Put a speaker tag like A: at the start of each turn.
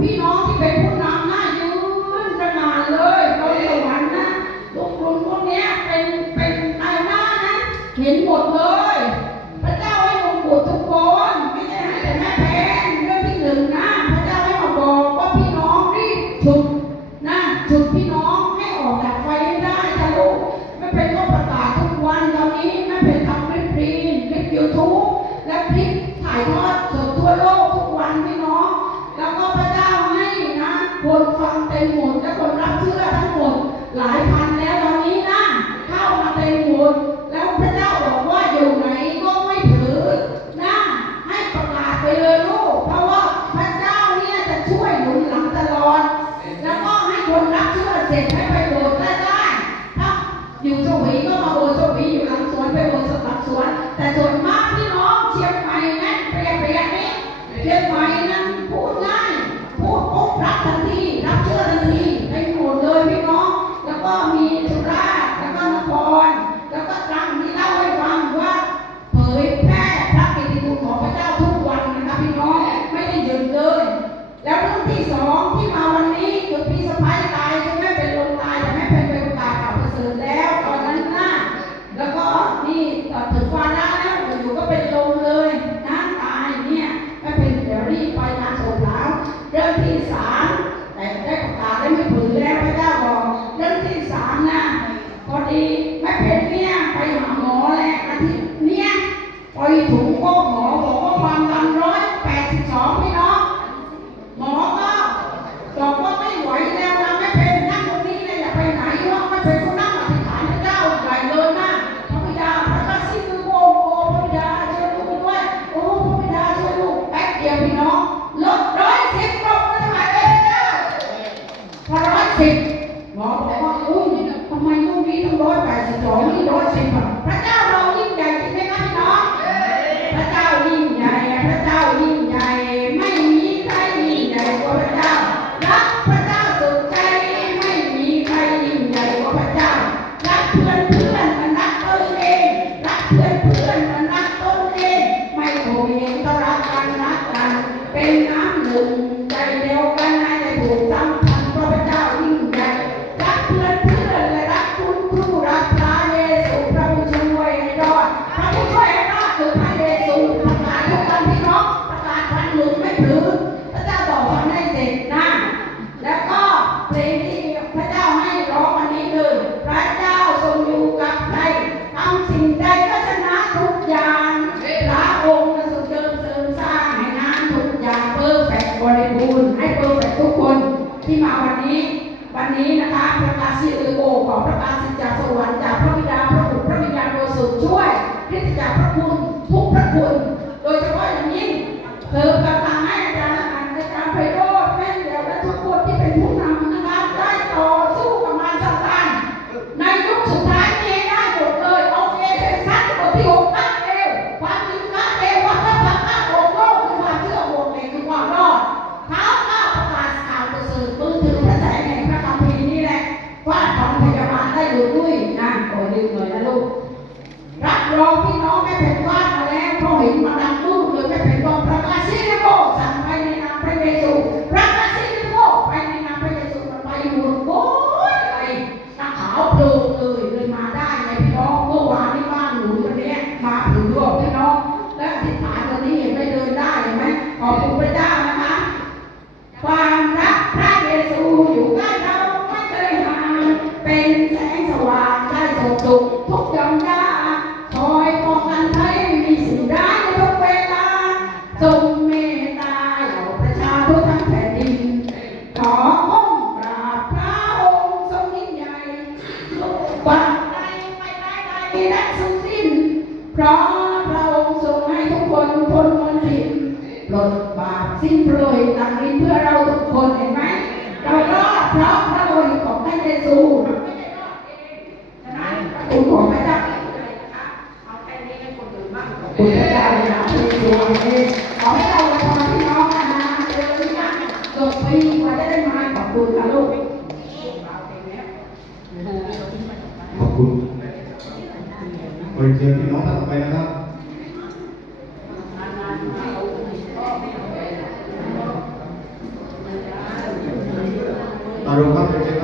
A: మీ నోటి పెట్టుకున్నా ให้ไปโบสได้ถ้าอยู่สวีก็มาโบสถ์สวีอยู่หลังสวนไปโบสถ์หลังสวน แต่ส่วนมากที่ Hare โลกสิบพระเจ้า เมาดังตู้เดือดเป็นความประกาศสิริโกสั่งไปในนามพระเยซูประกาศสิริโกไปในนามพระเยซูมันไปอยู่โอ้ยไปตาขาวเพลิงเลยเลยมาได้ไงพี่น้องเมื่อวานที่บ้านหนูวันนี้มาถึงโลกพี่น้องและทิศฐานวันนี้เห็นไม่เดินได้เห็นไหมขอบคุณพระเจ้านะคะ ความรักพระเยซูอยู่ใกล้เราไม่เคยห่างเป็นแสงสว่างได้ส่อดวง ก้มกราบพระองค์ทรงยิ่งใหญ่บัดใดไม่ได้ใดได้สุดสิ้น เพราะพระองค์ทรงให้ทุกคนพ้นมลทินลดบาปสิ้นโปรยตักนี้เพื่อเราทุกคนเห็นไหมเรารอเพราะพระโลหิของพระเยซูคุณของพระเจ้าเอาแค่นี้ใคนอื่นบ้างคุณเจ้านะที่ทร
B: ขอเชิญพี่น้องท่านต่อไปนะครับอารมณ์ครับเชิญครับ